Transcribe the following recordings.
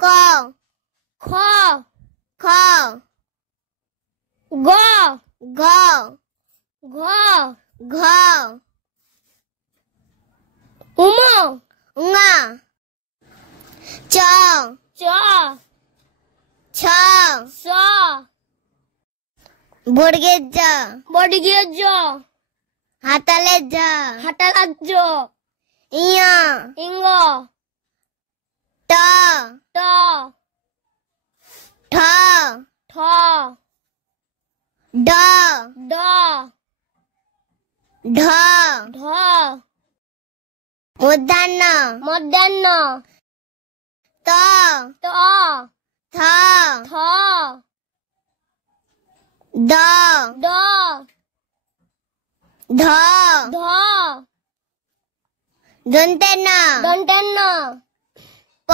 ক খ খ গ গ ঘ ঘ উম ঙা চ চ ছ স বর্গের জ বর্গীয় জ হাতালের ঝ হাটালার জ ইয়া ইঙ্গ ট ট ঠ ঠ ড ড ঢ ঢ মধ্যাহ্ন মধ্যাহ্ন ত ত থ থ দ ড ধ ধ দন্তের ন দন্তেন্ন প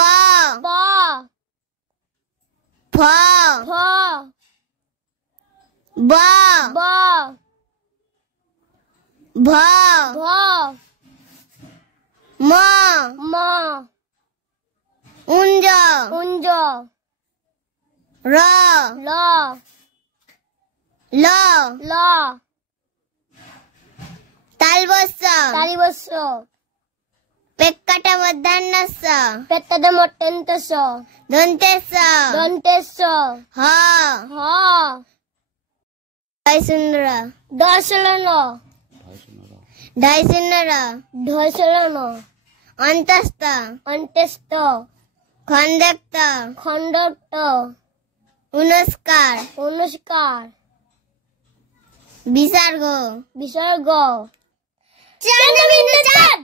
প ফ ফ ব ব ভ ভ ম ম উঞ্জ উঞ্জ র ল ল ল তালবস্য তালিবস্য পেক্কাট মধ্যাহ্নস্য পেত্তদ মট্টেন্তস্য দন্তেস্য দন্তেস্য হ হ ঢয় শূন্য র দশলন ঢয় শূন্য র ঢসলন অন্তস্থ অন্তেস্ত খন্দক্ত খণ্ডত্ব উনস্কার অনুষ্কার বিসর্গ বিসর্গ চন্দ্রবিন্দু চাঁদ